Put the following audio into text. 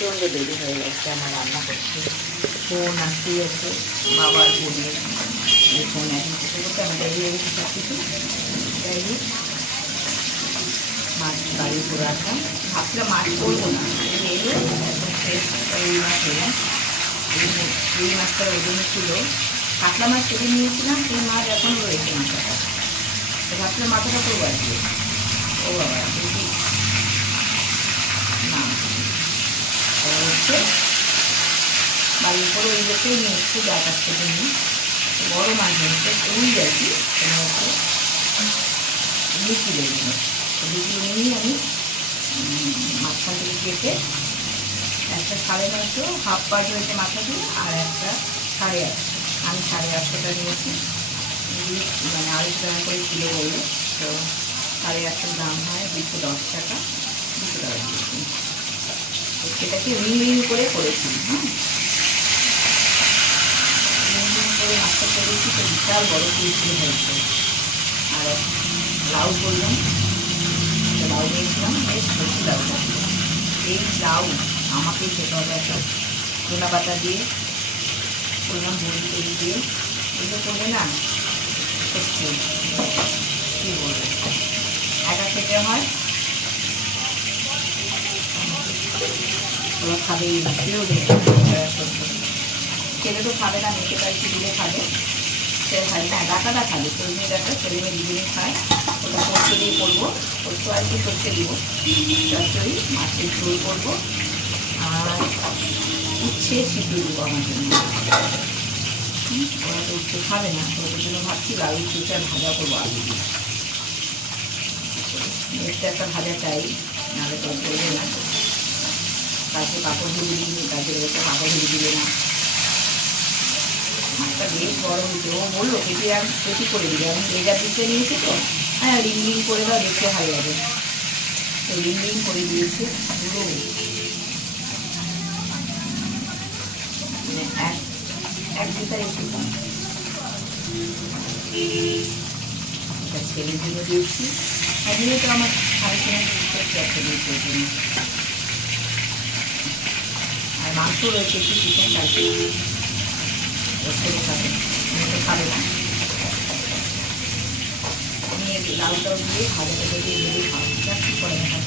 প্রচণ্ড দেরি হয়ে যাচ্ছে আমার রান্না করতে। ফোন আসতেই আছে, বাবার বোনের এই ফোন এখন করতে করতে আমি দেরি হয়ে গেছি সব কিছু। যাই হোক, মাছ বাড়ি করে আসলাম, ভাবছিলাম মাছ করবো না, এলো এখন ফ্রেশ রুই মাছ এলাম। রুই মাছটার ওজন ছিল, কাতলা মাছ কেটে নিয়েছিলাম, সেই মাছ এখনও রয়েছে মাথাটা, তো ভাবছিলাম মাথাটা করবো আজকে। ও বাবা দেখি না হচ্ছে, বাড়ির উপরে ওই লোকটাই নিয়ে এসছে যার কাছ থেকে নিই, বড়ো মাছ নিচ্ছে রুই আর কি, হচ্ছে 2 কিলো নিয়ে, 2 কিলো নিয়েই আমি মাঝখান থেকে কেটে একটা 950 হাফ পার্ট হয়েছে মাথা দিয়ে, আর একটা 850, আমি 850টা নিয়েছি, মানে 250 টাকা করে কিলো বললো, তো 850 দাম হয় 210 টাকা, 200 টাকা দিয়েছি। তো সেটাকে রিং করে করেছি। হ্যাঁ, রিং করে মাছটা করেছি, তো বিশাল বড় কুচকুচে হয়েছে। আর লাউ করলাম, লাউ নিয়েছিলাম, বেশ বেশি লাউটা, এই লাউ আমাকেই খেতে হবে। একটা ধনা পাতা দিয়ে করলাম, বড়ি তৈরি দিয়ে, এগুলো করলে না সত্যি কী বলবো, একা খেতে হয়, ওরা খাবে, খেয়েও দেখবে, ছেলে তো খাবে না, মেয়েকে তাই একটু দিলে খাবে, ছেলে খাবে না, ডাকাটা খাবে, ছেলে মেয়ে ডাকা, ছেলে মেয়ে দুজনেই খায়। ওটা পোস্ত দিয়ে করবো, পোস্ত আর কি সরষে দিব, চচ্চড়ি মাছের ঝোল করবো, আর উচ্ছে সিদ্ধ দেবো আমার জন্য। ওরা তো উচ্ছে খাবে না, ওদের জন্য ভাবছি লাউ উচ্ছে ভাজা করবো আলু দিয়ে, একটা একটা ভাজা চাই, নাহলে তো চলবে না, তাকে পাপড় ভেজে দিবি, তাকে একটা পাপড় ভেজে দিবে না। মাছটা বেশ বড় হয়েছে, ও বললো কেটে আর কেটে করে দিবে, আমি লেজার দিতে নিয়েছি তো, হ্যাঁ রিং করে দাও, দেখতে ভালো লাগে, তো রিং করে দিয়েছে পুরো, মানে এক লিটার একটু কম। ছেলের জন্য দিয়েছি, এগুলো তো আমার 3.5 একটা দিয়েছে ওর জন্য, আর মাংস রয়েছে একটু চিকেন, কালকে ছেলে খাবে, মেয়ে তো খাবে না, আমি লাউটাও দিয়ে ভাজাটা দিয়ে ভেবে খাওয়া কী করে না।